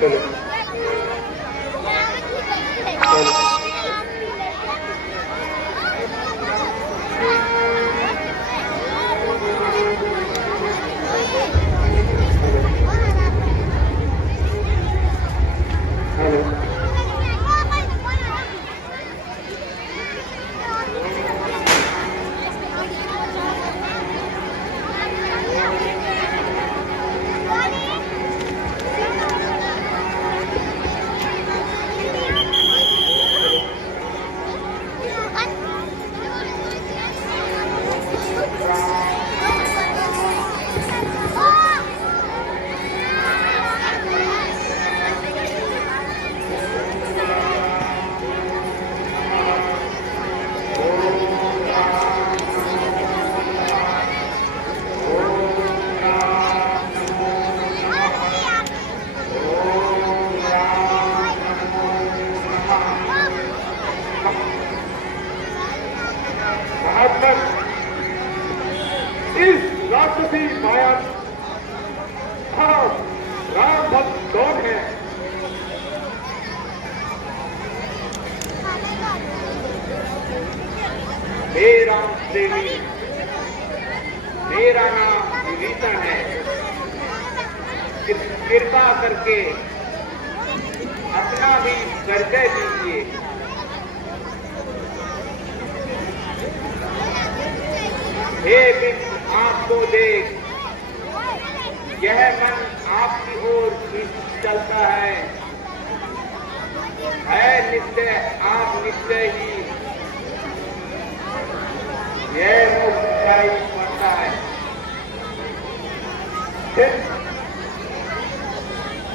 चलो इस राक्षसी माया राम भक्त कौन है? हे राम देवी, मेरा नाम विभीषण है। कृपा करके अपना भी परिचय दीजिए। हे मित्र, आपको देख यह मन आपकी ओर चलता है निश्चय आप निश्चय ही यह मुख्य पड़ता है।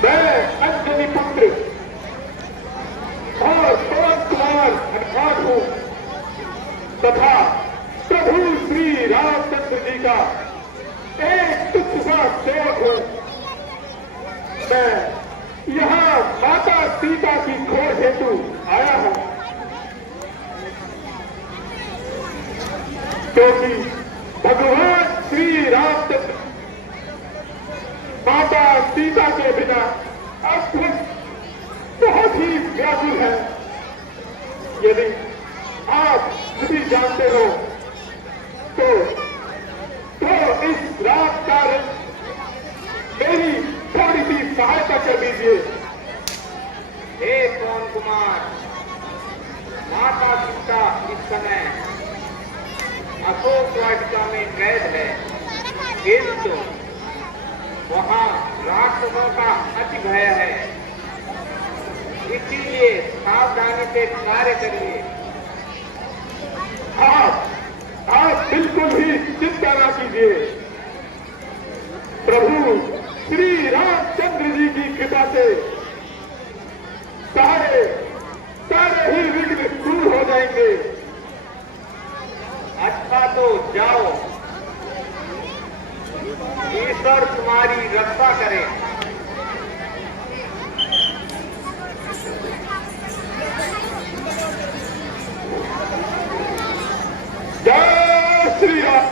मैं अंजनी पुत्र और पवन कुमार हनुमान हूँ तथा प्रभु श्री रामचंद्र जी का एक तुच्छ सा सेवक हूँ। मैं यहाँ माता सीता की खोज हेतु आया हूँ, क्योंकि भगवान श्री रामचंद्र माता सीता के बिना अब बहुत ही व्याकुल है। यदि आप सभी जानते हो तो इस रात कार्य मेरी थोड़ी सी सहायता कर दीजिए। हे पवन कुमार, माता सीता इस समय अशोक वाटिका में कैद है, किंतु वहाँ राक्षसों का अति भय है, इसीलिए सावधानी से कार्य करिए। आप बिल्कुल भी चिंता न कीजिए। प्रभु श्री रामचंद्र जी की कृपा से सारे ही विघ्न दूर हो जाएंगे। अच्छा तो जाओ, ईश्वर तुम्हारी रक्षा करे। जय श्री राम।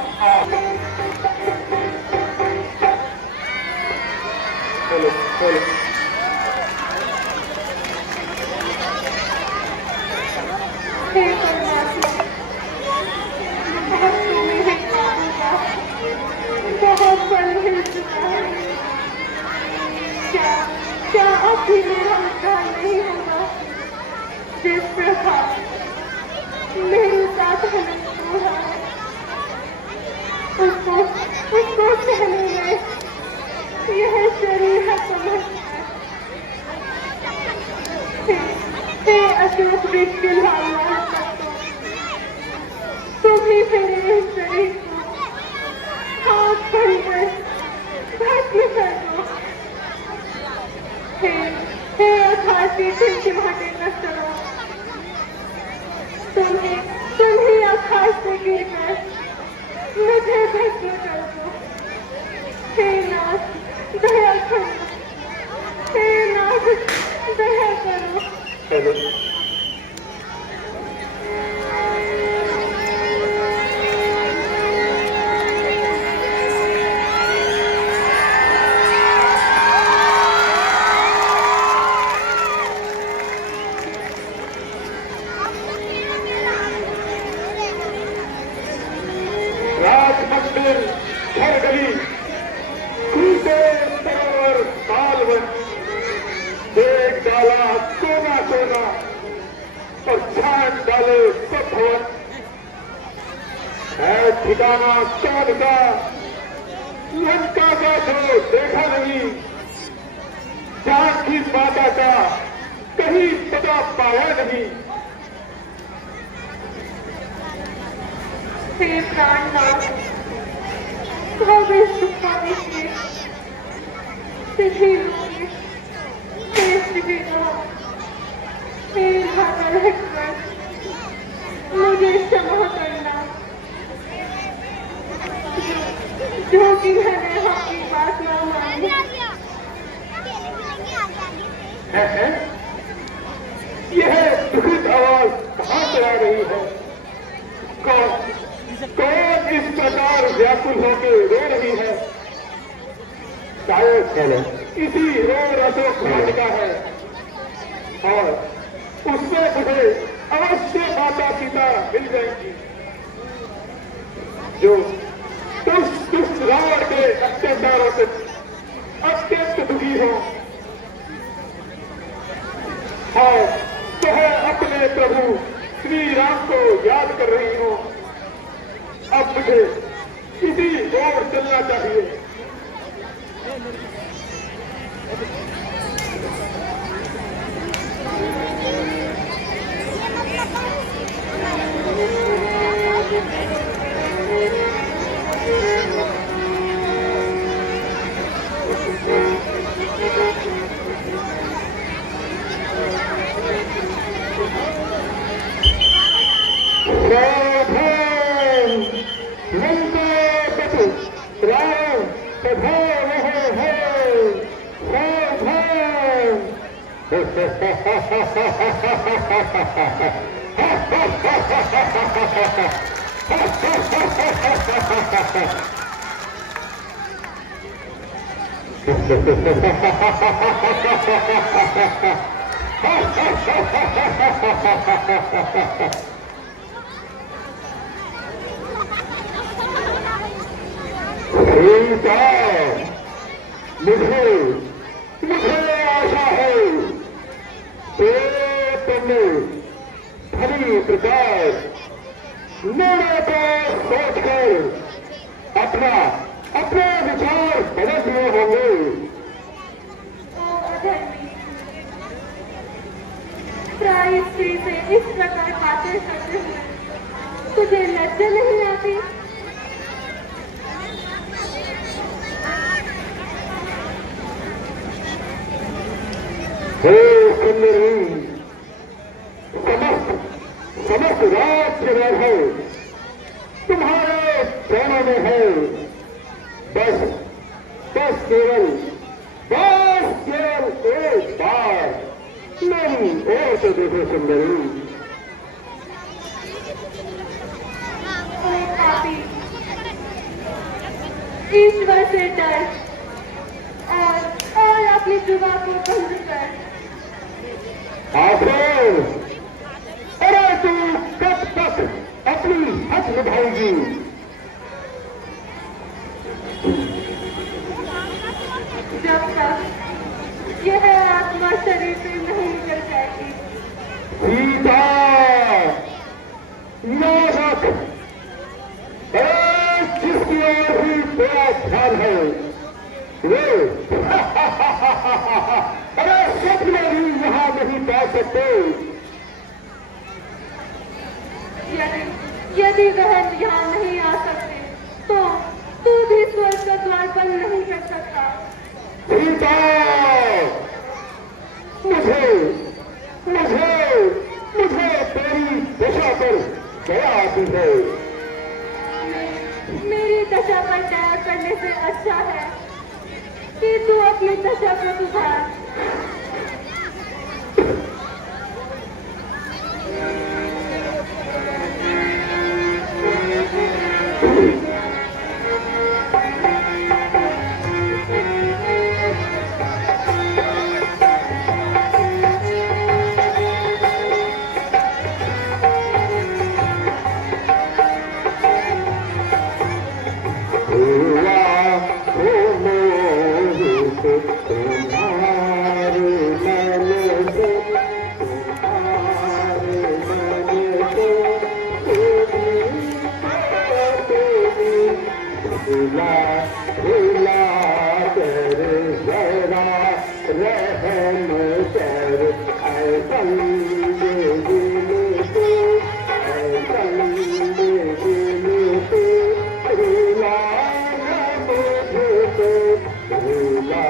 चलो चलो बहुत बड़ी है। क्या अब भी मेरा उद्धार नहीं होगा? जिस प्रकार मेरे साथ हुआ है उसको सहने में यह शरीर है समझ। हे अशोक वृक्ष के लाल तुम ही मेरे इस शरीर को हाथ भरी में भस्म कर दो। हे अखासी टिमटिमाते नस्तरों, तुम ही आकाश से गिर कर मुझे भस्म कर दो। हे नाथ दया करो, हे नाथ दया करो। डाला सोना सोना और छान डाले सब भवन है ठिकाना कौन का लंका का जो देखा नहीं जान की माता का कहीं पता पाया नहीं। हे प्राणनाथ भविष्य भविष्य तिथि लोगे श्रेष्ठ विदो हे भगवत मुझे क्षमा करना जो कि मैंने आपकी बात न मानी। है यह दुखित आवाज कहाँ से आ रही है? कौन इस प्रकार व्याकुल होकर रो रही है? शायद इसी रोग अशोक वाटिका है और उसमें मुझे अवश्य माता पिता मिल जाएंगी जो दुष्ट रावण के अत्याचारों से अत्यंत दुखी हो और वह अपने प्रभु श्री राम को याद कर रही हो। अब मुझे इसी ओर चलना चाहिए। मुझे आशा है तुमने भली प्रकार मेरे को सोचकर अपने विचार बदल दिए होंगे। प्राय स्त्री से इस प्रकार बातें करते हुए तुझे लज्जा नहीं आती? हे सुंदरी, समस्त राज्य में है तुम्हारे चरणों में है। बस केवल एक बार मेरी ओर से देखो सुंदरी। ईश्वर से डर और अपनी जुबान को बंद कर। आखिर अरे तू कब तक अपनी हक निभाएगी? जब तक यह आत्मा शरीर से नहीं निकल जाएगी। सीता याद रख, जिसकी ओर भी तेरा ध्यान है वे अरे स्वप्न में भी यहाँ नहीं पा सकते। यदि वह यहाँ नहीं आ सकते तो तू भी स्वर्ग का द्वार बंद नहीं कर सकता। सीता मुझे तेरी दशा पर दया आती है। मेरी दशा पर दया करने से अच्छा है कि तू अपनी दशा को सुधार। रहम कर ऐ बंदे दिल पे ऐ बंदे दिल पे रुला न मुझको रुला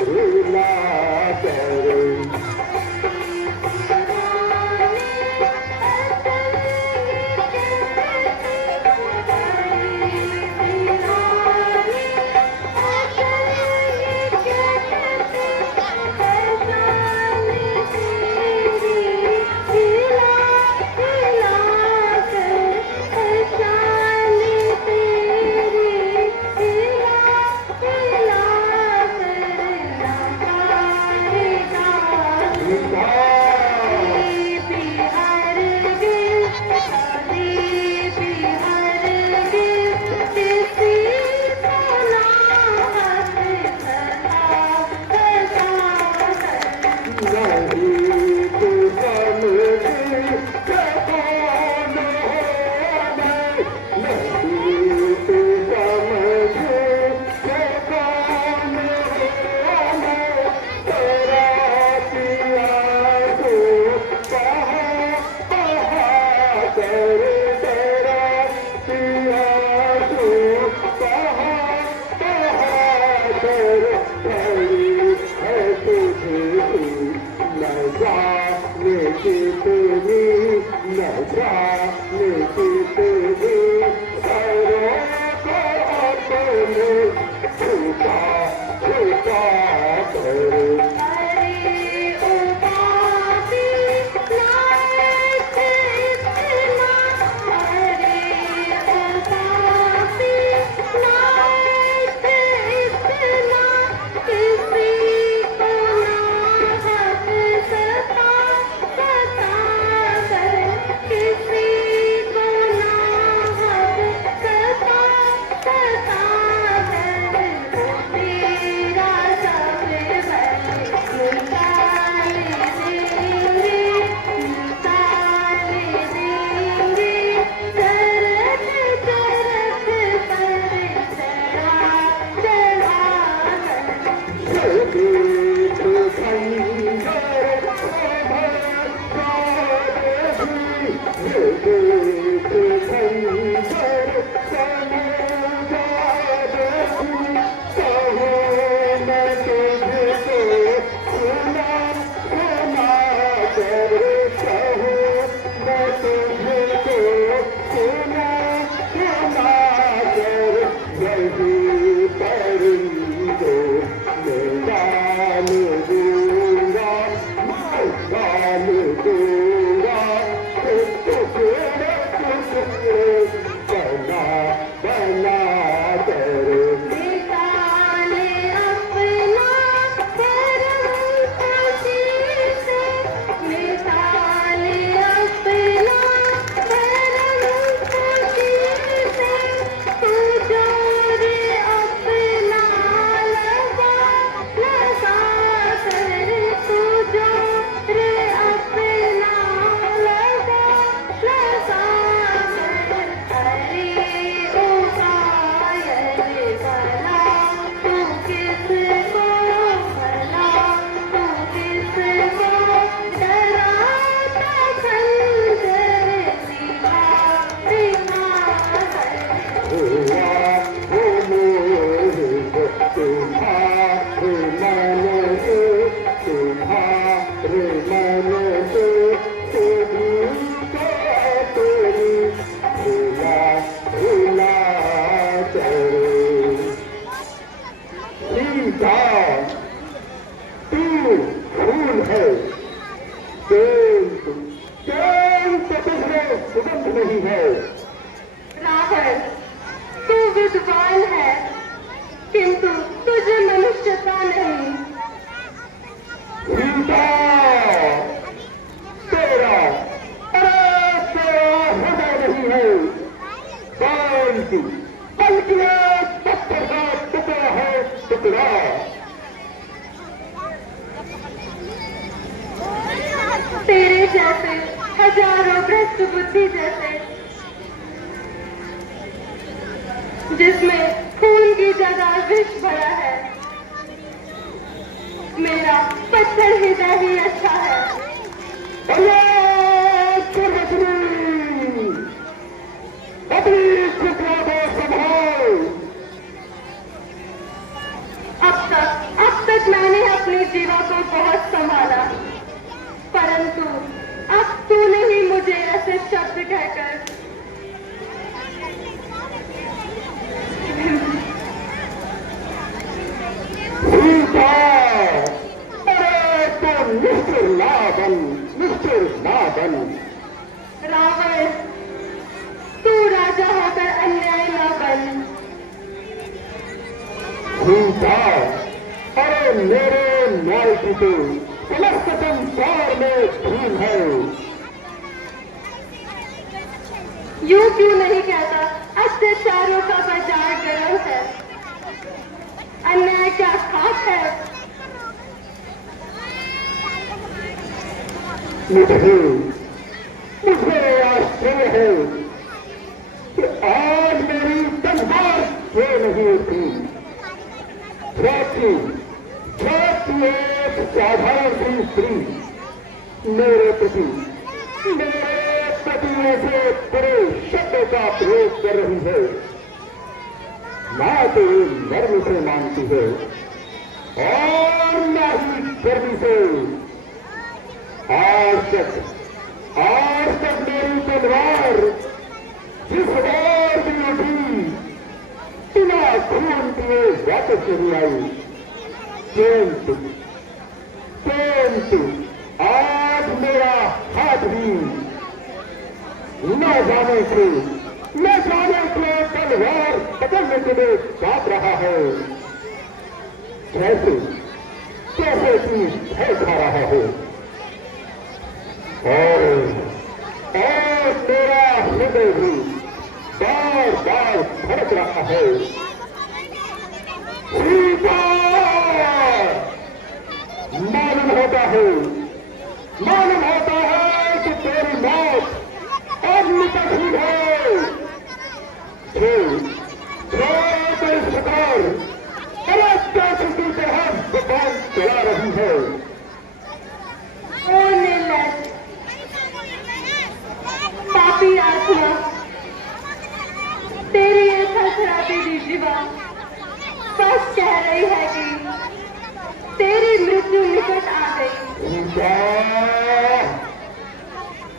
रुला कर तेरे जैसे हजारों भ्रष्ट बुद्धि जैसे, जिसमें खून की जगह विष भरा है, मेरा पत्थर हृदय ही अच्छा है। अपनी चित्रा को संभाल। अब तक मैंने अपने जीवा को बहुत संभाला, परंतु अब तूने ही मुझे ऐसे शब्द कहकर सीता, अरे तो निष्ठुर ना बन, निष्ठुर ना बन। रावण, तू राजा होकर अन्याय न बन। सीता, अरे मेरे न्याय की तो समस्त संसार में धूम है। यूं क्यों नहीं कहता, अत्याचारों का बाजार गर्म है, अन्याय क्या खाक है। मुझे आश्चर्य है कि आज मेरी तलवार क्यों नहीं उठी। जबकि एक साधारण सी स्त्री मेरे प्रति ऐसे बड़े शब्दों का प्रयोग कर रही है, ना तो नर्म से मानती है और ना ही गर्मी से। आज तक मेरी तलवार जिस ओर भी उठी बिना खून पिए वापस नहीं आई। किंतु आज मेरा हाथ भी न जाने के तलवार पकड़ने के लिए कांप रहा है। कैसे कि भय खा रहा हो। और मेरा हृदय भी बार बार धड़क रहा है। सीता, मालूम होता है कि तेरी मौत अब निकट ही है। तो इस प्रकार की तरह दुकान चला रही है। ओ निर्लज, पापी आत्मा, तेरी ये थरथराती हुई जीवा बस कह रही है कि तेरी मृत्यु निकट आ गई।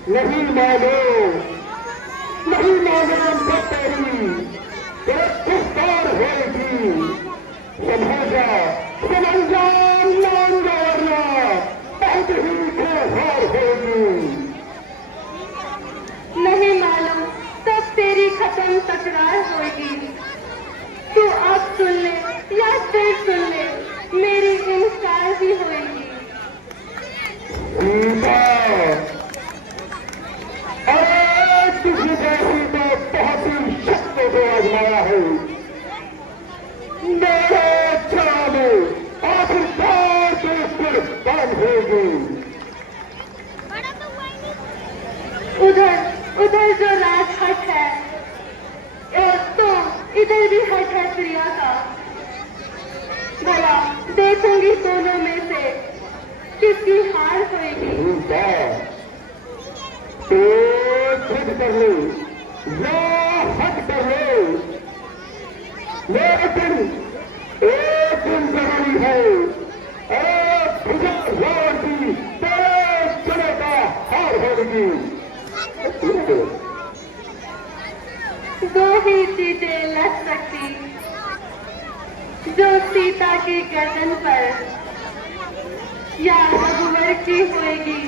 नहीं मानो सब तेरी पुरस्कार होगी। समझ जा वरना बहुत ही खराब होगी। नहीं मालूम तब तेरी खत्म तकरार होगी। तू अब सुन ले या फिर सुन ले, मेरी इंकार भी होगी। अरे किसी जैसी तो बहुत ही शक्ति को आजमाया है। मेरे चाले आखिरकार तो फिर बंद होगी। उधर जो राजहट है, तो इधर भी हट है प्रिया का। बोला देखूंगी दोनों में से किसकी हार होगी। तो जिद कर लो या हट कर लो, लेकिन एक दिन जरूरी है। भुजंग की तेरे चले का हार होगी। दो ही चीजें लग सकती, जो सीता की गर्दन पर या रघुवर की होएगी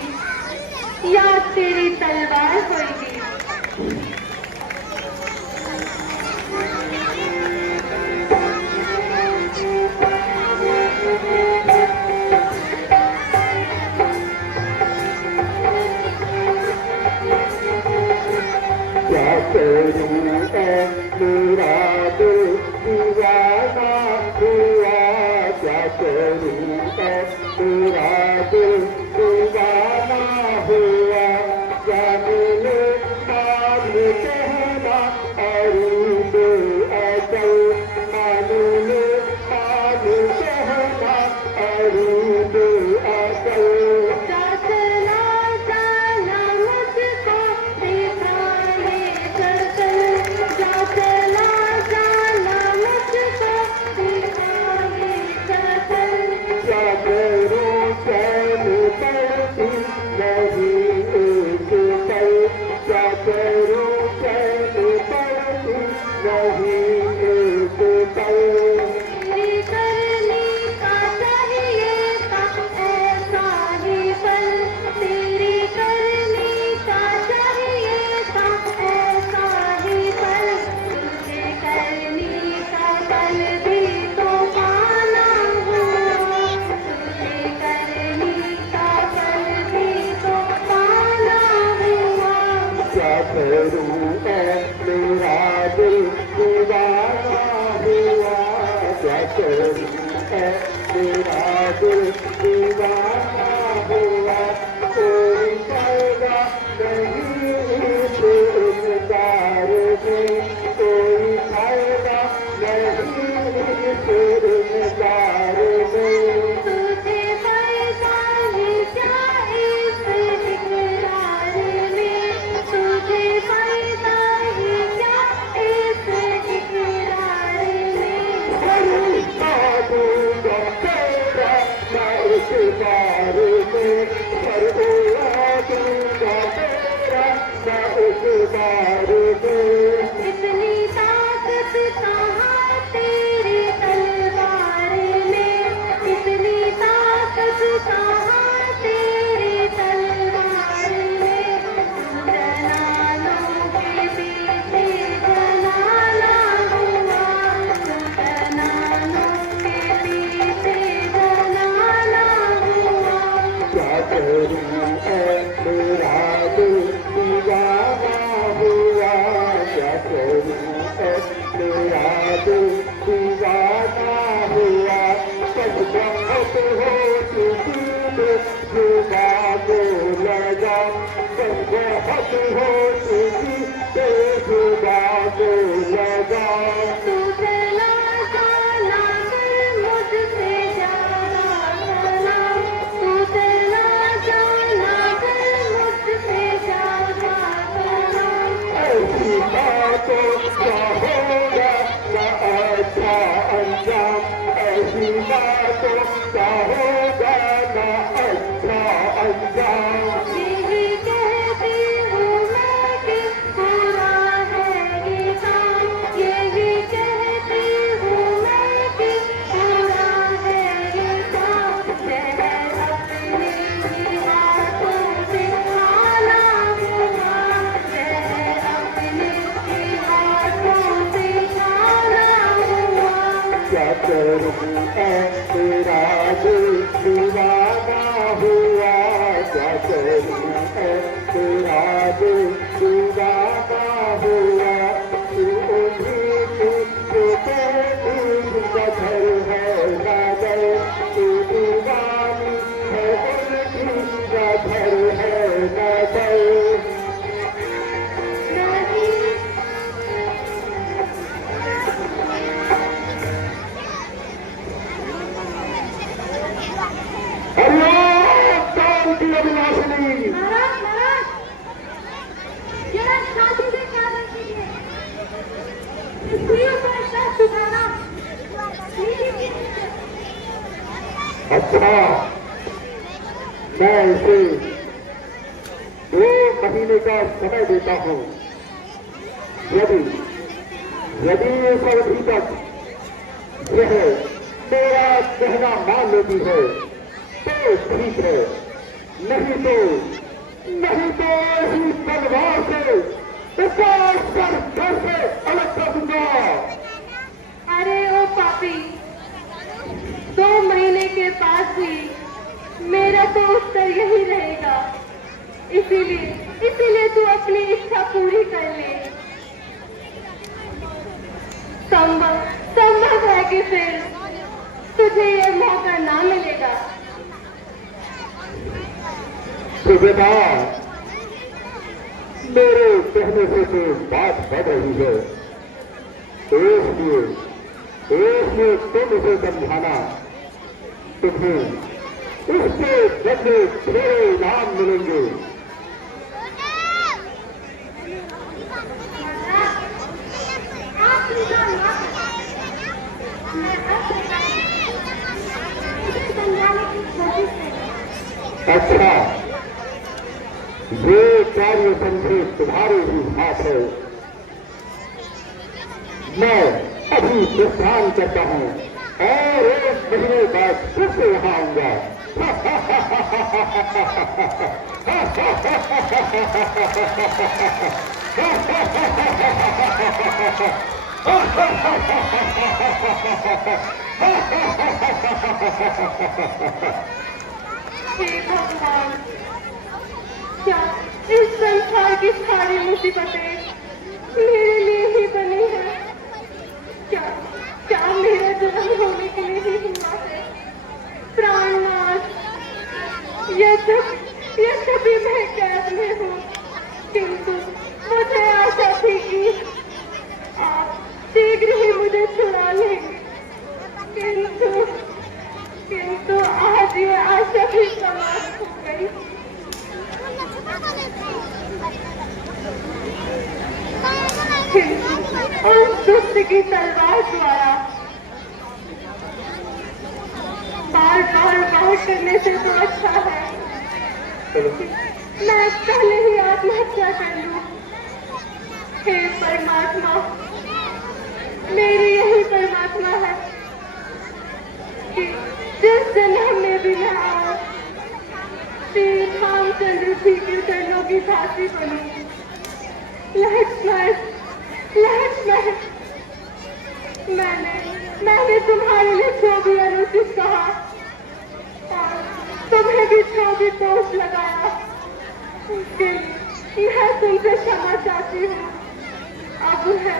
या तेरी तलवार होएगी। क्या करूं मेरा दिल दीवाना हुआ। क्या करूं मेरा दिल दीवाना हुआ। जाने ले मान कहना अरूब अचल। मान ले मान कहना अरूब दिल दीवाना हुआ, कोई फायदा नहीं इस इंतजार में, कोई फायदा नहीं इस इंतजार में। तुझे फायदा है क्या इस इकरार में, तुझे फायदा है क्या इस इकरार में। फरिश्ता दूंगा तेरा मैं इस बार में, फरिश्ता दूंगा तेरा मैं इस बार में। इतनी ताकत कहाँ तेरी तलवार में, इतनी ताकत कहाँ तेरी तलवार में। जनानों के पीछे जनाना हुआ, जनानों के पीछे जनाना हुआ। क्या करूं ऐ मेरा दिल दीवाना हुआ, क्या करूं ऐ मेरा दिल दीवाना हुआ। सब बहुत हो चुकी जुबा को लगा, सब बहुत हो चुकी जुबा को लगा। तू चला जाना कर मुझसे जाना जाना, तू चला जाना कर मुझसे जाना जाना। ऐसी बातों का होगा न अच्छा अंजाम, ऐसी बातों का होगा न अच्छा अंजाम। यही कहती हूँ मैं कि बुरा है ये काम, यही कहती हूँ मैं कि बुरा है ये काम। जहर अपने ही हाथों से खाना हुआ, जहर अपने ही हाथों से खाना हुआ। क्या करूं ऐ तेरा दिल दीवाना हुआ, क्या करूं ऐ तेरा दिल दीवाना हुआ। तू उम्मीद जो तेरी घर है नगर, तू दीवानी है उनकी घर है नगर। हरिओम काल की अविनाशिनी। महाराज महाराज, जरा शांति से क्या रखिए, स्त्रियों पर शक चुकाना। अच्छा, मैं इसे 2 महीने का समय देता हूँ। यदि इस अवधि तक यह मेरा कहना मान लेती है तो ठीक है, नहीं तो इसी तलवार से इसका सर कैसे अलग कर दूंगा। अरे ओ पापी, 2 महीने के पास ही मेरा तो उत्तर यही रहेगा। इसीलिए तू अपनी इच्छा पूरी कर ले। संभव है कि फिर तुझे ये मौका ना मिलेगा। तो बेटा, मेरे कहने से तो बात बढ़ रही है, तो इसलिए तुम इसे समझाना, तुम्हें इसके बदले थोड़े इनाम मिलेंगे। अच्छा, ये कार्य समझे तुम्हारे ही हाथ है। मैं अभी प्रस्थान करता हूँ और 1 महीने बाद फिर से यहाँ आऊंगा। हे भगवान, क्या इस संसार की सारी मुसीबतें मेरे लिए ही बनी है? क्या मेरा जन्म होने के लिए ही हुआ है? प्राण यद्यपि मैं कैद में हूँ, किंतु मुझे आशा थी कि आप शीघ्र ही मुझे छुड़ा लेंगे, किंतु आज ये आशा भी समाप्त हो गई। उस दुष्ट की तलवार द्वारा बार करने से तो अच्छा है मैं पहले ही आत्महत्या कर लूं। हे परमात्मा, मेरी यही परमात्मा है कि जिस जन्म में भी मैं आऊं श्री रामचंद्र जी के चरणों की दासी बनूं। लक्ष्मण, मैंने तुम्हारे लिए जो भी अनुचित कहा और तुम्हें भी जो भी दोष लगाया, उसके लिए मैं तुमसे क्षमा चाहती हूँ। अब है